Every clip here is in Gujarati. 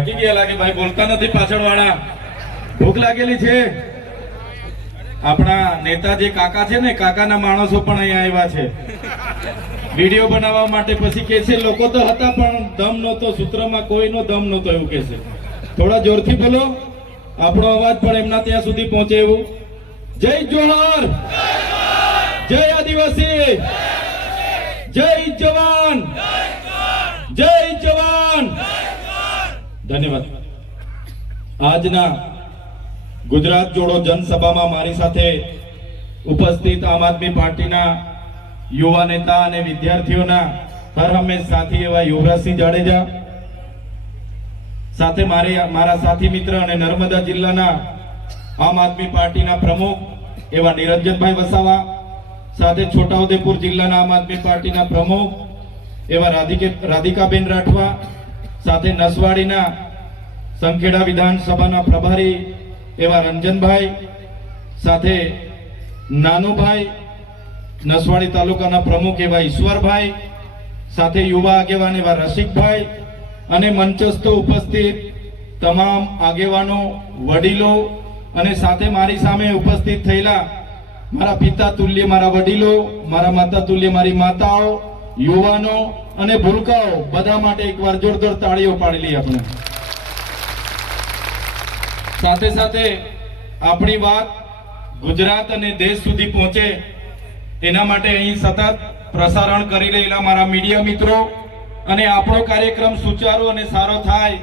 થાકી ગયા લાગે ભાઈ, બોલતા નથી પાછળ વાળા. ભૂખ લાગેલી છે. આપણા નેતા જે કાકા છે ને, કાકાના માણસો પણ અહીંયા આવ્યા છે વિડીયો બનાવવા માટે. પછી કે છે લોકો તો હતા પણ દમ નહોતો, સૂત્રમાં કોઈનો દમ નહોતો એવું કે છે. થોડા જોરથી બોલો, આપણો અવાજ પણ એમના ત્યાં સુધી પહોંચે એવું. જય જોહર, જય આદિવાસી, જય જવાન, જય જવાન. ધન્યવાદ. આજના ગુજરાત જોડો જનસભામાં મારી સાથે ઉપસ્થિત આમ આદમી પાર્ટીના યુવા નેતા અને વિદ્યાર્થીઓના હર હંમેશ સાથી એવા યુવરાજસિંહ જાડેજા, સાથે મારા સાથી મિત્ર અને નર્મદા જિલ્લાના આમ આદમી પાર્ટીના પ્રમુખ એવા નિરંજનભાઈ વસાવા, સાથે છોટાઉદેપુર જિલ્લાના આમ આદમી પાર્ટીના પ્રમુખ એવા રાધિકાબેન રાઠવા, સાથે નસવાડીના સંખેડા વિધાનસભાના પ્રભારી એવા રંજનભાઈ, સાથે નાનુભાઈ નસવાડી તાલુકાના પ્રમુખ એવા ઈશ્વરભાઈ, સાથે યુવા આગેવાન એવા રસિકભાઈ અને મંચસ્થ ઉપસ્થિત તમામ આગેવાનો, વડીલો અને સાથે મારી સામે ઉપસ્થિત થયેલા મારા પિતા તુલ્ય મારા વડીલો, મારા માતા તુલ્ય મારી માતાઓ, યુવાનો અને ભૂલકાઓ, બધા માટે એકવાર જોરદાર તાળીઓ પાડી લઈએ આપણે. સાથે સાથે આપણી વાત ગુજરાત અને દેશ સુધી પહોંચે એના માટે અહીં સતત પ્રસારણ કરી રહેલા મારા મીડિયા મિત્રો અને આપણો કાર્યક્રમ સુચારુ અને સારો થાય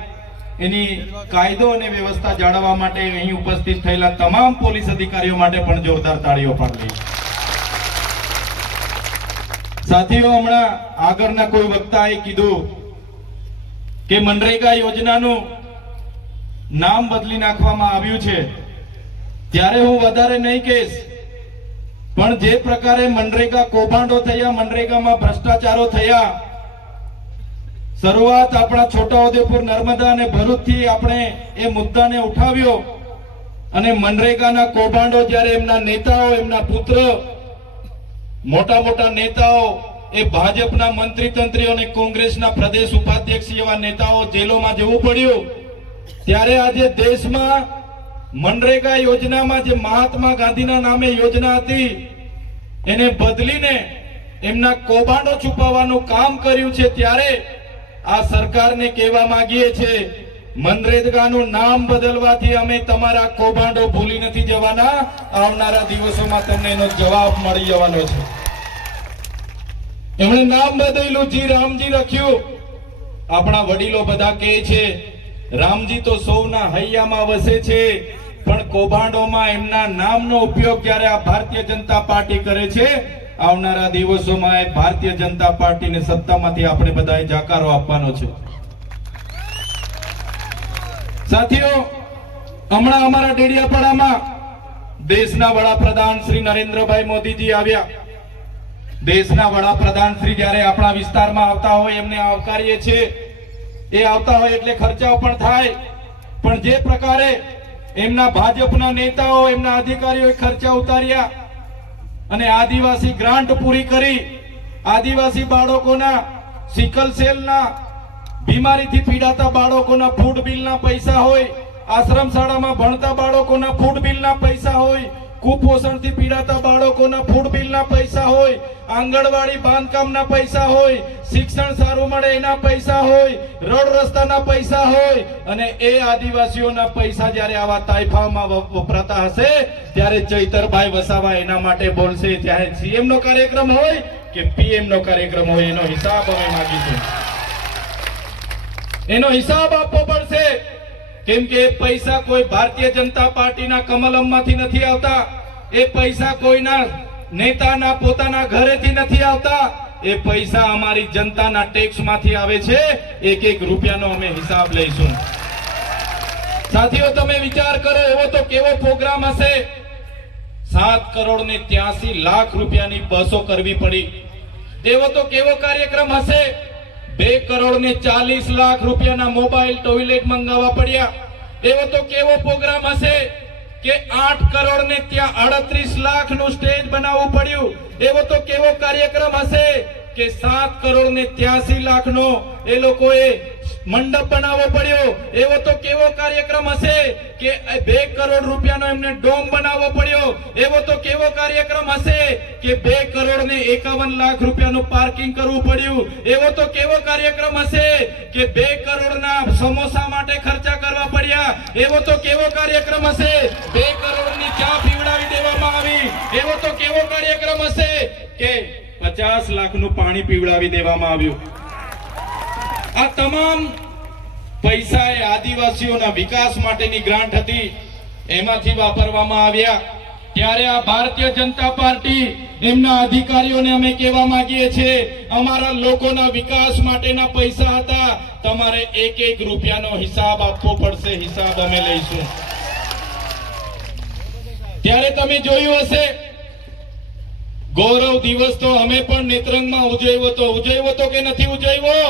એની કાયદો અને વ્યવસ્થા જાળવવા માટે અહીં ઉપસ્થિત થયેલા તમામ પોલીસ અધિકારીઓ માટે પણ જોરદાર તાળીઓ પાડી. સાથીઓ, હમણાં આગળના કોઈ વક્તાએ કીધું કે મનરેગા યોજનાનું નામ બદલી નાખવામાં આવ્યું છે, ત્યારે હું વધારે નહીં કહીશ, પણ જે પ્રકારે મનરેગા કૌભાંડો થયા, મનરેગામાં ભ્રષ્ટાચારો થયા, શરૂઆત આપણા છોટાઉદેપુર, નર્મદા અને ભરૂચથી આપણે એ મુદ્દાને ઉઠાવ્યો અને મનરેગાના કૌભાંડો જ્યારે એમના નેતાઓ, એમના પુત્ર, મોટા મોટા નેતાઓ, એ ભાજપના મંત્રી તંત્રીઓ અને કોંગ્રેસના પ્રદેશ ઉપાધ્યક્ષ એવા નેતાઓ જેલોમાં જવું પડ્યું, ત્યારે આજે દેશમાં મનરેગા યોજનામાં જે મહાત્મા ગાંધીના નામે યોજના હતી એને બદલીને એમના કૌભાંડો છુપાવવાનું કામ કર્યું છે. ત્યારે આ સરકારને કહેવા માંગીએ છીએ, મનરેગાનું નામ બદલવાથી અમે તમારા કૌભાંડો ભૂલી નથી જવાના. આવનારા દિવસોમાં તમને એનો જવાબ મળી જવાનો છે. એમણે નામ બદલ્યું, જી રામજી રાખ્યું. આપણા વડીલો બધા કહે છે રામજી તો સૌના હૈયામાં વસે છે, પણ કૌભાંડોમાં એમના નામનો ઉપયોગ જ્યારે આ ભારતીય જનતા પાર્ટી કરે છે, આવનારા દિવસોમાં એ ભારતીય જનતા પાર્ટીને સત્તામાંથી આપણે બધાએ જાકારો આપવાનો છે. સાથીઓ, હમણાં અમારા ડેડિયાપાડામાં દેશના વડાપ્રધાન શ્રી નરેન્દ્રભાઈ મોદીજી આવ્યા. દેશના વડાપ્રધાન શ્રી જ્યારે આપણા વિસ્તારમાં આવતા હોય એમને આવકારીએ છીએ. એ આવતા હોય એટલે ખર્ચાઓ પણ થાય, પણ જે પ્રકારે એમના ભાજપના નેતાઓ, એમના અધિકારીઓએ ખર્ચા ઉતાર્યા અને આદિવાસી ગ્રાન્ટ પૂરી કરી, આદિવાસી બાળકોના સિકલ સેલના બીમારીથી પીડાતા બાળકોના ફૂડ બિલના પૈસા હોય, આશ્રમ શાળામાં ભણતા બાળકોના ફૂડ બિલના પૈસા હોય, કુપોષણથી પીડાતા બાળકોના ફૂડ બિલના પૈસા હોય, આંગણવાડી બાંધકામના પૈસા હોય, શિક્ષણ સારું મળે એના પૈસા હોય, રોડ રસ્તાના પૈસા હોય, અને એ આદિવાસીઓના પૈસા જ્યારે આવા તાઇફામાં વપરાતા હશે ત્યારે ચૈતરભાઈ વસાવા એના માટે બોલશે. ચાહે સીએમ નો કાર્યક્રમ હોય કે પીએમ નો કાર્યક્રમ હોય, એનો હિસાબ અમે માંગીશું. એનો હિસાબ આપવો પડશે. કેમ કે એ પૈસા કોઈ ભારતીય જનતા પાર્ટીના કમલમમાંથી નથી આવતા, એ પૈસા કોઈના નેતાના પોતાના ઘરેથી નથી આવતા, એ પૈસા અમારી જનતાના ટેક્સમાંથી આવે છે. એક એક રૂપિયાનો અમે હિસાબ લઈશું. સાથીઓ, તમે વિચાર કરો, એવો તો કેવો પ્રોગ્રામ હશે? 7 કરોડ ને 83 લાખ રૂપિયાની બસો કરવી પડી. એવો તો કેવો કાર્યક્રમ હશે? 2 કરોડ ને 40 લાખ રૂપિયાના મોબાઈલ ટોયલેટ મંગાવવા પડ્યા. એવો તો કેવો પ્રોગ્રામ હશે કે 8 કરોડ ને ત્યાં 38 લાખ નું સ્ટેજ બનાવવું પડ્યું. એવો તો કેવો કાર્યક્રમ હશે કે 7 કરોડ ને 83 લાખનો એ લોકોએ મંડપ બનાવવો પડ્યો. એવો તો કેવો કાર્યક્રમ હશે કે 2 કરોડ રૂપિયાનો એમને ડોમ બનાવવો પડ્યો. એવો તો કેવો કાર્યક્રમ હશે કે 2 કરોડ ને 51 લાખ રૂપિયાનું પાર્કિંગ કરવું પડ્યું. એવો તો કેવો કાર્યક્રમ હશે કે 2 કરોડના સમોસા માટે ખર્ચા કરવા પડ્યા. એવો તો કેવો કાર્યક્રમ હશે 2 કરોડની ચા પીવડાવી દેવામાં આવી. એવો તો કેવો કાર્યક્રમ હશે કે 50 લાખનું પાણી પીવડાવી દેવામાં આવ્યું. આ તમામ પૈસા એ આદિવાસીઓના વિકાસ માટેની ગ્રાન્ટ હતી, એમાંથી વાપરવામાં આવ્યા. ત્યારે આ ભારતીય જનતા પાર્ટી એમના અધિકારીઓને અમે કહેવા માંગીએ છીએ, અમારા લોકોના વિકાસ માટેના પૈસા હતા, તમારે 1-1 રૂપિયાનો હિસાબ આપવો પડશે. હિસાબ અમે લઈશું. ત્યારે તમે જોયું હશે ગૌરવ દિવસ તો અમે પણ નેત્રંગમાં ઉજવ્યો તો કે નથી ઉજવ્યો?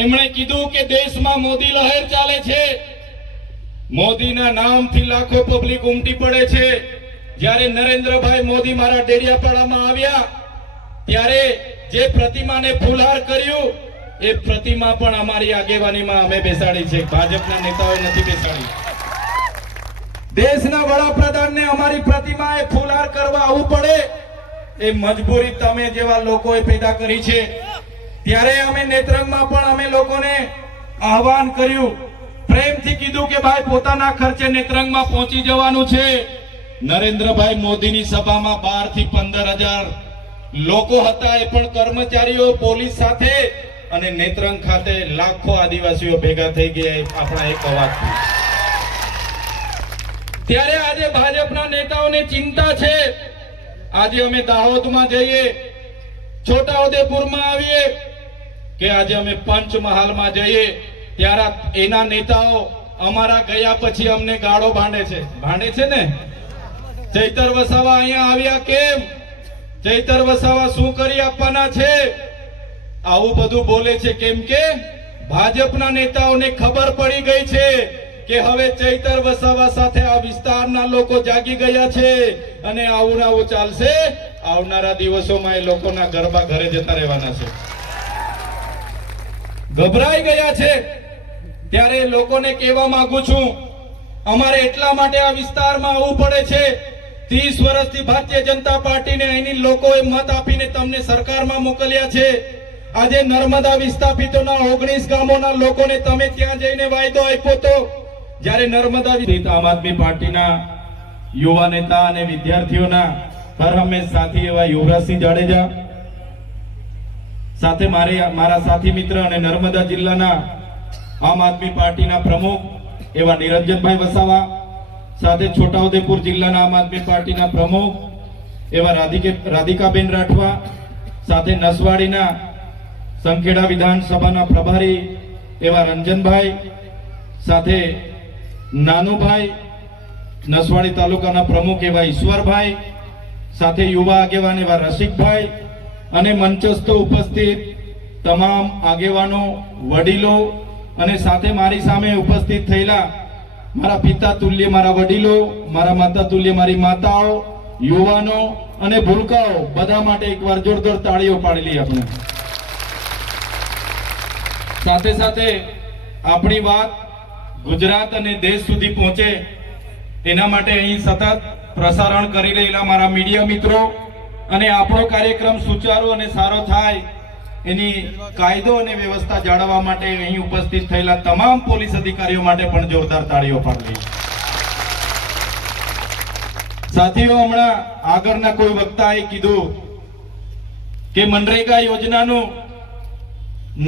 એમણે કીધું કે દેશમાં મોદી લહેર ચાલે છે, મોદીના નામથી લાખો પબ્લિક ઉમટી પડે છે. જ્યારે નરેન્દ્રભાઈ મોદી મારા ડેડિયાપાડામાં આવ્યા ત્યારે જે પ્રતિમાને ફૂલહાર કર્યું એ પ્રતિમા પણ અમારી આગેવાનીમાં અમે બેસાડી છે, ભાજપના નેતાઓએ નથી બેસાડી. દેશના વડાપ્રધાનને અમારી પ્રતિમાએ ફૂલહાર કરવા આવવું પડે એ મજબૂરી તમે જેવા લોકોએ પેદા કરી છે. ત્યારે અમે નેત્રંગમાં પણ અમે લોકોને આહવાન કર્યું, પ્રેમથી કીધું કે ભાઈ પોતાના ખર્ચે નેત્રંગમાં પહોંચી જવાનું છે. નરેન્દ્રભાઈ મોદીની સભામાં 12 થી 15,000 લોકો હતા, એ પણ કર્મચારીઓ પોલીસ સાથે, અને નેત્રંગ ખાતે લાખો આદિવાસીઓ ભેગા થઈ ગયા આપણા એક અવાજથી. ત્યારે આજે ભાજપના નેતાઓને ચિંતા છે. આજે અમે દાહોદમાં જઈએ, છોટાઉદેપુરમાં આવીએ કે આજે અમે પંચમહાલમાં જઈએ, ત્યારે એના નેતાઓ અમારા ગયા પછી અમને ગાળો ભાંડે છે ને. ચૈતર વસાવા અહીંયા આવ્યા કેમ? ચૈતર વસાવા શું કરી આપવાના છે? આવું બધું બોલે છે કેમ કે ભાજપના નેતાઓને ખબર પડી ગઈ છે કે હવે ચૈતર વસાવા સાથે આ વિસ્તારના લોકો જાગી ગયા છે અને આવું ચાલશે. આવનારા દિવસોમાં એ લોકોના ગરબા ઘરે જતા રહેવાના છે. ગભરાઈ ગયા છે. ત્યારે લોકોને કહેવા માંગુ છું, અમારે એટલા માટે આ વિસ્તારમાં આવવું પડે છે. 30 વર્ષથી ભારતીય જનતા પાર્ટીને અહીંની લોકોએ મત આપીને તમને સરકારમાં મોકલ્યા છે. આજે નર્મદા વિસ્થાપિતોના 19 ગામોના લોકોને તમે ત્યાં જઈને વાયદો આપ્યો તો, જ્યારે નર્મદા આમ આદમી પાર્ટીના યુવા નેતા અને વિદ્યાર્થીઓના હર હંમેશ સાથી એવા યુવરાજસિંહ જાડેજા, સાથે મારા સાથી મિત્ર અને નર્મદા જિલ્લાના આમ આદમી પાર્ટીના પ્રમુખ એવા નિરંજનભાઈ વસાવા, સાથે છોટાઉદેપુર જિલ્લાના આમ આદમી પાર્ટીના પ્રમુખ એવા રાધિકાબેન રાઠવા, સાથે નસવાડીના સંખેડા વિધાનસભાના પ્રભારી એવા રંજનભાઈ, સાથે નાનુભાઈ, નસવાડી તાલુકાના પ્રમુખ એવા ઈશ્વરભાઈ, સાથે યુવા આગેવાન એવા રસિકભાઈ, અને મંચસ્થ ઉપસ્થિત તમામ આગેવાનો, વડીલો, અને સાથે મારી સામે ઉપસ્થિત થયેલા મારા પિતા તુલ્ય મારા વડીલો, મારા માતા તુલ્ય મારી માતાઓ, યુવાનો અને ભૂલકાઓ, બધા માટે એકવાર જોરદાર તાળીઓ પાડી લઈએ આપણે. સાથે સાથે આપણી વાત ગુજરાત અને દેશ સુધી પહોંચે એના માટે અહીં સતત પ્રસારણ કરી રહેલા મારા મીડિયા મિત્રો અને આપણો કાર્યક્રમ સુચારુ અને સારો થાય એની કાયદો અને વ્યવસ્થા જાળવવા માટે અહીં ઉપસ્થિત થયેલા તમામ પોલીસ અધિકારીઓ માટે પણ જોરદાર તાળીઓ પાડી. સાથીઓ, હમણાં આગળના કોઈ વક્તાએ કીધું કે મનરેગા યોજનાનું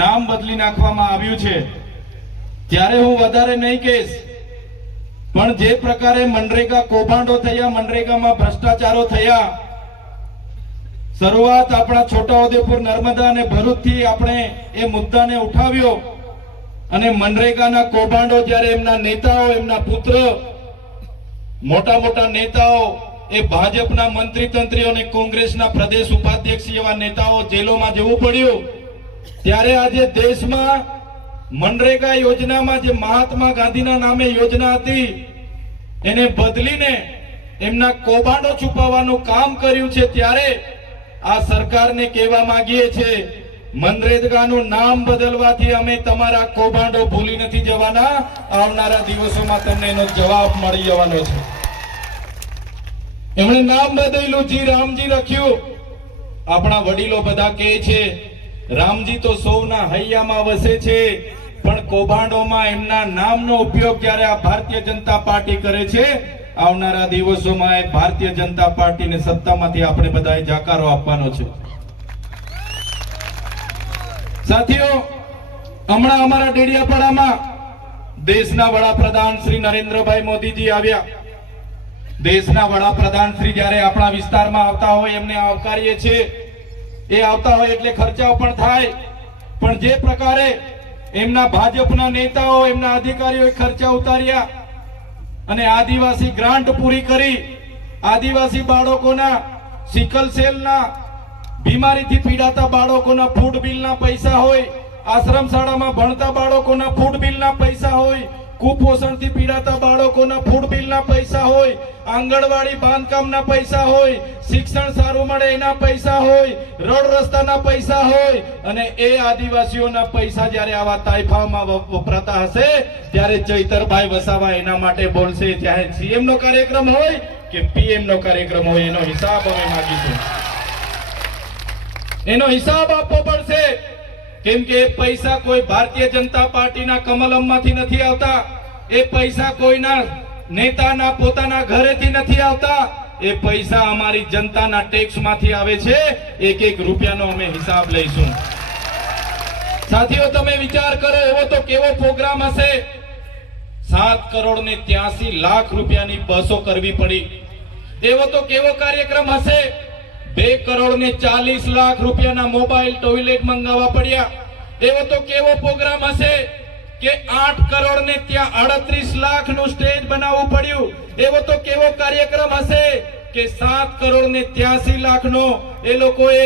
નામ બદલી નાખવામાં આવ્યું છે. ત્યારે હું વધારે નહીં કહીશ, પણ જે પ્રકારે મનરેગા કૌભાંડો થયા, મનરેગામાં ભ્રષ્ટાચારો થયા, શરૂઆત આપણા છોટાઉદેપુર, નર્મદા અને ભરૂચથી આપણે એ મુદ્દાને ઉઠાવ્યો અને મનરેગાના કૌભાંડો જ્યારે એમના નેતાઓ, એમના પુત્ર, મોટા નેતાઓ, એ ભાજપના મંત્રી તંત્રીઓ અને કોંગ્રેસના પ્રદેશ ઉપાધ્યક્ષ એવા નેતાઓ જેલોમાં જવું પડ્યું, ત્યારે આજે દેશમાં મનરેગા યોજનામાં જે મહાત્મા ગાંધીના નામે યોજના હતી એને બદલીને એમના કૌભાંડો છુપાવવાનું કામ કર્યું છે. ત્યારે આ સરકારને કહેવા માંગીએ છીએ, મનરેગાનું નામ બદલવાથી અમે તમારા કૌભાંડો ભૂલી નથી જવાના. આવનારા દિવસોમાં તમને એનો જવાબ મળી જવાનો છે. એમણે નામ બદલ્યું, જી રામજી રાખ્યું. આપણા વડીલો બધા કહે છે રામજી તો સૌના હૈયામાં વસે છે, પણ કૌભાંડોમાં એમના નામનો ઉપયોગ જ્યારે આ ભારતીય જનતા પાર્ટી કરે છે, આવનારા દિવસોમાં એ ભારતીય જનતા પાર્ટીને સત્તામાંથી આપણે બધાએ જાકારો આપવાનો છે. સાથીઓ, હમણાં અમારા ડેડિયાપાડામાં દેશના વડાપ્રધાન શ્રી નરેન્દ્રભાઈ મોદીજી આવ્યા. દેશના વડાપ્રધાન શ્રી જ્યારે આપણા વિસ્તારમાં આવતા હોય એમને આવકારીએ છીએ. એ આવતા હોય એટલે ખર્ચાઓ પણ થાય, પણ જે પ્રકારે એમના ભાજપના નેતાઓ, એમના અધિકારીઓએ ખર્ચા ઉતાર્યા અને આદિવાસી ગ્રાન્ટ પૂરી કરી, આદિવાસી બાળકોના સિકલ સેલના બીમારીથી પીડાતા બાળકોના ફૂડ બિલના પૈસા હોય, આશ્રમ શાળામાં ભણતા બાળકોના ફૂડ બિલના પૈસા હોય, કુપોષણથી પીડાતા બાળકોના ફૂડ બિલના પૈસા હોય, આંગણવાડી બાંધકામના પૈસા હોય, શિક્ષણ સારું મળે એના પૈસા હોય, રોડ રસ્તાના પૈસા હોય, અને એ આદિવાસીઓના પૈસા જ્યારે આવા તાઇફામાં વપરાતા હશે ત્યારે ચૈતરભાઈ વસાવા એના માટે બોલશે. ચાહે સીએમ નો કાર્યક્રમ હોય કે પીએમ નો કાર્યક્રમ હોય, એનો હિસાબ અમે માંગીશું. એનો હિસાબ આપવો પડશે. કેમ કે એ પૈસા કોઈ ભારતીય જનતા પાર્ટીના કમલમમાંથી નથી આવતા. એ પૈસા કોઈના નેતાના પોતાના ઘરેથી નથી આવતા. એ પૈસા અમારી જનતાના ટેક્સમાંથી આવે છે. એક એક રૂપિયાનો અમે હિસાબ લઈશું. સાથીઓ, તમે વિચાર કરો, એવો તો કેવો પ્રોગ્રામ હશે. 7 કરોડ ને 83 લાખ રૂપિયાની બસો કરવી પડી. એવો તો કેવો કાર્યક્રમ હશે. 2 કરોડ ને 40 લાખ રૂપિયાના મોબાઈલ ટોયલેટ મંગાવવા પડ્યા. એવો તો કેવો પ્રોગ્રામ હશે કે 8 કરોડ ને ત્યાં 38 લાખ નું સ્ટેજ બનાવવું પડ્યું. એવો તો કેવો કાર્યક્રમ હશે કે 7 કરોડ ને 83 લાખ નો એ લોકોએ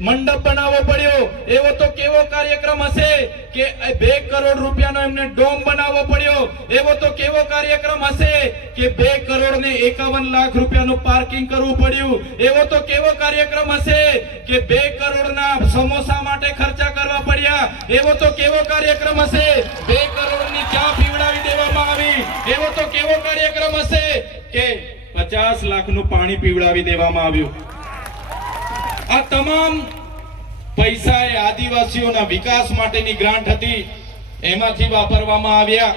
મંડપ બનાવવો પડ્યો. એવો તો કેવો કાર્યક્રમ હશે કે 2 કરોડ રૂપિયાનો એમને ડોમ બનાવવો પડ્યો. એવો તો કેવો કાર્યક્રમ હશે કે 2 કરોડ ને 51 લાખ રૂપિયાનું પાર્કિંગ કરવું પડ્યું. એવો તો કેવો કાર્યક્રમ હશે કે 2 કરોડના સમોસા માટે ખર્ચા કરવા પડ્યા. એવો તો કેવો કાર્યક્રમ હશે 2 કરોડની ચા પીવડાવી દેવામાં આવી. એવો તો કેવો કાર્યક્રમ હશે કે 50 લાખનું પાણી પીવડાવી દેવામાં આવ્યું. આ તમામ પૈસા એ આદિવાસીઓના વિકાસ માટેની ગ્રાન્ટ હતી, એમાંથી વાપરવામાં આવ્યા.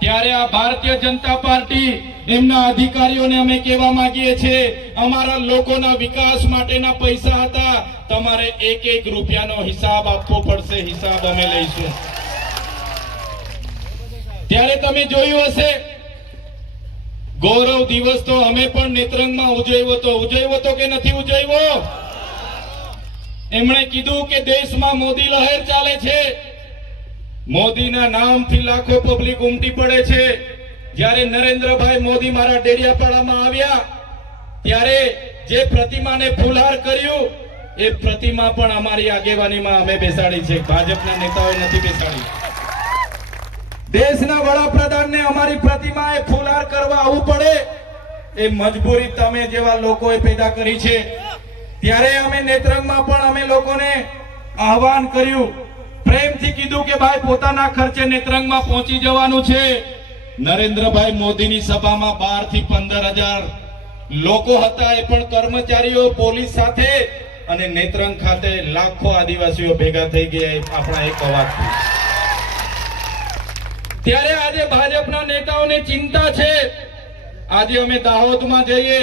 ત્યારે આ ભારતીય જનતા પાર્ટી એમના અધિકારીઓને અમે કહેવા માંગીએ છીએ, અમારા લોકોના વિકાસ માટેના પૈસા હતા, તમારે એક એક રૂપિયાનો હિસાબ આપવો પડશે. હિસાબ અમે લઈશું. ત્યારે તમે જોયું હશે, ગૌરવ દિવસ તો અમે પણ નેત્રંગમાં ઉજવ્યો તો કે નથી ઉજવ્યો? એમણે કીધું કે દેશમાં મોદી લહેર ચાલે છે. મોદીના નામથી લાખો પબ્લિક ઉમટી પડે છે. જ્યારે નરેન્દ્રભાઈ મોદી મારા ડેડિયાપાડામાં આવ્યા ત્યારે જે પ્રતિમાને ફૂલહાર કર્યું, એ પ્રતિમા પણ અમારી આગેવાનીમાં અમે બેસાડી છે. ભાજપના નેતાઓએ નથી બેસાડી. દેશના વડાપ્રધાનને અમારી પ્રતિમાએ ફૂલહાર કરવા આવવું પડે એ મજબૂરી તમે જેવા લોકોએ પેદા કરી છે. ત્યારે અમે નેત્રંગમાં પણ અમે લોકોને આહવાન કર્યું, પ્રેમથી કીધું કે ભાઈ પોતાના ખર્ચે નેત્રંગમાં પહોંચી જવાનું છે. નરેન્દ્રભાઈ મોદીની સભામાં 12 થી 15,000 લોકો હતા, એ પણ કર્મચારીઓ પોલીસ સાથે, અને નેત્રંગ ખાતે લાખો આદિવાસીઓ ભેગા થઈ ગયા આપણા એક અવાજથી. ત્યારે આજે ભાજપના નેતાઓને ચિંતા છે. આજે અમે દાહોદમાં જઈએ,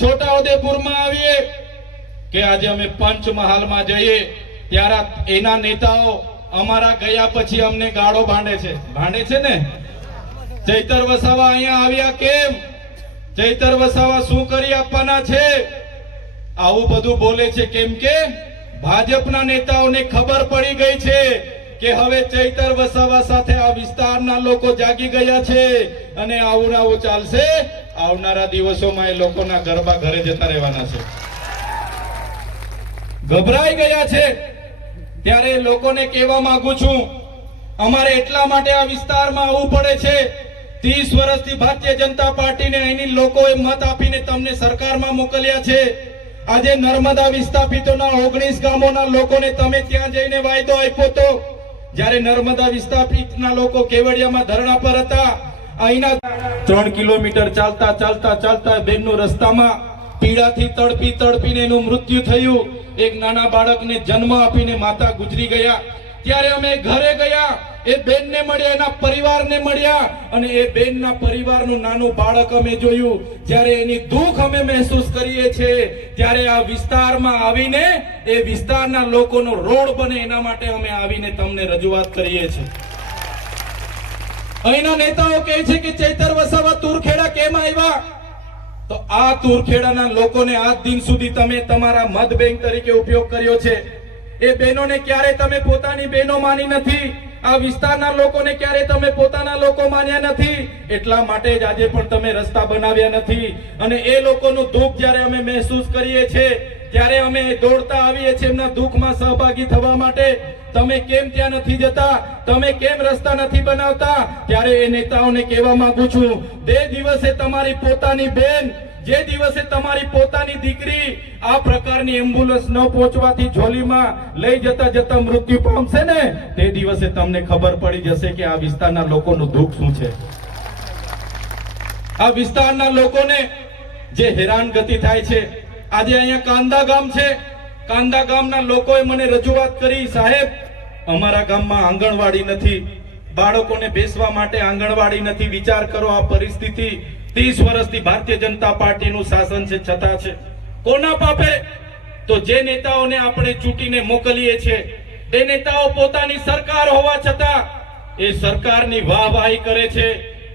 છોટાઉદેપુરમાં આવીએ, કે આજે અમે પંચમહાલમાં જઈએ, ત્યારે એના નેતાઓ અમારા ગયા પછી અમને ગાળો ભાંડે છે ને. ચૈતર વસાવા અહીંયા આવ્યા કેમ? ચૈતર વસાવા શું કરી આપવાના છે? આવું બધું બોલે છે કેમ કે ભાજપના નેતાઓને ખબર પડી ગઈ છે કે હવે ચૈતર વસાવા સાથે આ વિસ્તારના લોકો જાગી ગયા છે, અને આવું ચાલશે. આવનારા દિવસોમાં એ લોકોના ગરબા ઘરે જતા રહેવાના છે. ગભરાઈ ગયા છે. ત્યારે લોકોને કહેવા માંગુ છું, અમારે એટલા માટે આ વિસ્તારમાં આવવું પડે છે. 30 વર્ષથી ભારતીય જનતા પાર્ટીને અહીંની લોકોએ મત આપીને તમને સરકારમાં મોકલ્યા છે. આજે નર્મદા વિસ્થાપિતોના 19 ગામોના લોકોને તમે ત્યાં જઈને વાયદો આપ્યો તો, જ્યારે નર્મદા વિસ્થાપિતના લોકો કેવડિયામાં ધરણા પર હતા, અહીંના 3 કિલોમીટર ચાલતા ચાલતા ચાલતા બેનનું રસ્તામાં પીડાથી તડપી તડપીને એનું મૃત્યુ થયું. એક નાના બાળકને જન્મ આપીને માતા ગુજરી ગયા. ત્યારે અમે ઘરે ગયા, એ બેનને મળ્યા, એના પરિવારને મળ્યા, અને એ બેનના પરિવારનું નાનું બાળક અમે જોયું. જ્યારે એની દુઃખ અમે મહેસૂસ કરીએ છીએ, ત્યારે આ વિસ્તારમાં આવીને એ વિસ્તારના લોકોનો રોડ બને એના માટે અમે આવીને તમને રજૂઆત કરીએ છીએ. અહીંના નેતાઓ કહે છે કે ચૈતર વસાવા તુરખેડા કેમ આવ્યા? તો આ તુરખેડાના લોકોને આજ દિન સુધી તમે તમારા મત બેંક તરીકે ઉપયોગ કર્યો છે. એ બહેનોને ક્યારે તમે પોતાની બહેનો માની નથી. આ વિસ્તારના લોકોને ક્યારે તમે પોતાના લોકો માન્યા નથી. એટલા માટે જ આજે પણ તમે રસ્તા બનાવ્યા નથી. અને એ લોકોનું દુઃખ જ્યારે અમે મહેસૂસ કરીએ છીએ, ત્યારે અમે દોડતા આવીએ છીએ એમના દુઃખમાં સહભાગી થવા માટે. તમે કેમ ત્યાં નથી જતા? તમે કેમ રસ્તા નથી બનાવતા? ત્યારે એ નેતાઓને કહેવા માંગુ છું, તે દિવસે તમારી પોતાની બેન, જે દિવસે તમારી પોતાની દીકરી આ પ્રકારની એમ્બ્યુલન્સ ન પહોંચવાથી ઝોલીમાં લઈ જતા જતા મૃત્યુ પામશે ને, તે દિવસે તમને ખબર પડી જશે કે આ વિસ્તારના લોકોનું દુઃખ શું છે. આ વિસ્તારના લોકોને જે હેરાનગતિ થાય છે. આજે અહીંયા કાંદા ગામ છે, કાંદા ગામના લોકોએ મને રજૂઆત કરી, સાહેબ અમારા ગામમાં આંગણવાડી નથી, બાળકોને બેસવા માટે આંગણવાડી નથી. વિચાર કરો આ પરિસ્થિતિ 30 વર્ષથી ભારતીય જનતા પાર્ટીનું શાસન છે, છતાં છે. કોના પાપે? તો જે નેતાઓને આપણે ચૂંટીને મોકલીએ છીએ, એ નેતાઓ પોતાની સરકાર હોવા છતાં એ સરકારની વાહવાહી કરે છે,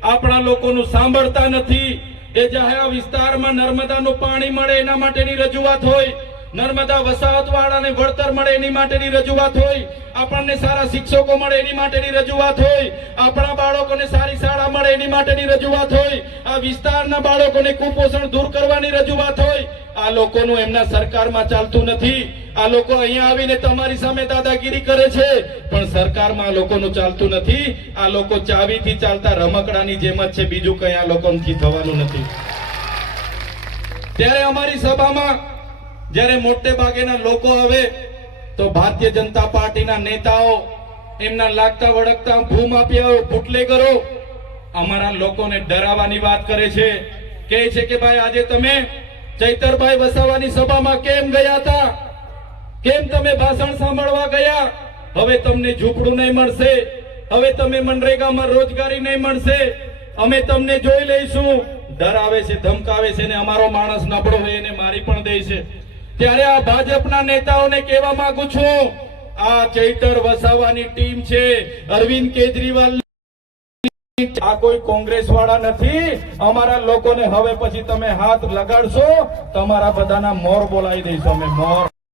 આપણા લોકોનું સાંભળતા નથી. એ જાહેર વિસ્તારમાં નર્મદાનું પાણી મળે એના માટેની રજૂઆત હોય, નર્મદા વસાહતવાળાને વળતર મળે એની માટેની રજૂઆત હોય, આપણને સારા શિક્ષકો મળે એની માટેની રજૂઆત હોય, આપણા બાળકોને સારી શાળા મળે એની માટેની રજૂઆત હોય, આ વિસ્તારના બાળકોને કુપોષણ દૂર કરવાની રજૂઆત હોય. આ લોકોનું એમના સરકારમાં ચાલતું નથી. આ લોકો અહીંયા આવીને તમારી સામે દાદાગીરી કરે છે, પણ સરકારમાં આ લોકોનું ચાલતું નથી. આ લોકો ચાવીથી ચાલતા રમકડાની જેમ જ છે, બીજું કઈ આ લોકોથી થવાનું નથી. ત્યારે અમારી સભામાં જ્યારે મોટે ભાગેના લોકો આવે તો ભારતીય જનતા પાર્ટીના નેતાઓ એમના લાગતા વળગતા ભૂમાફિયાઓ, બુટલેગરો અમારા લોકોને ડરાવવાની વાત કરે છે. કહે છે કે ભાઈ આજે તમે ચૈતરભાઈ વસાવાની સભામાં કેમ ગયા હતા? કેમ તમે ભાષણ સાંભળવા ગયા? હવે તમને ઝૂંપડું નહીં મળશે, હવે તમે મનરેગામાં રોજગારી નહીં મળશે, અમે તમને જોઈ લઈશું. ડરાવે છે, ધમકાવે છે, ને અમારો માણસ નબળો હોય એને મારી પણ દે છે. ત્યારે આ ભાજપના નેતાઓને કહેવા માંગુ છું, આ ચૈતર વસાવાની ટીમ છે, અરવિંદ કેજરીવાલ, આ કોઈ કોંગ્રેસ વાળા નથી. અમારા લોકોને હવે પછી તમે હાથ લગાડશો, તમારા બધાના મોર બોલાવી દઈશું અમે, મોર.